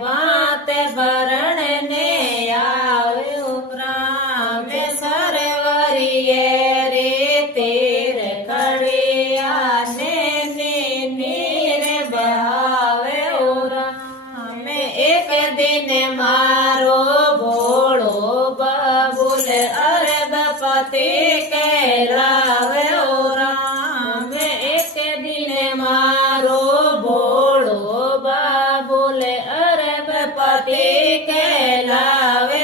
भात भरण ने आव्यो राम सरवरिये रे तीर खड़िया ने नीर बहाव्यो राम एक दिन मारो भोळो बबुल अरबपति कहलाव्यो राम एक दिन मारो भोळो बबुल अरबपति कहलावे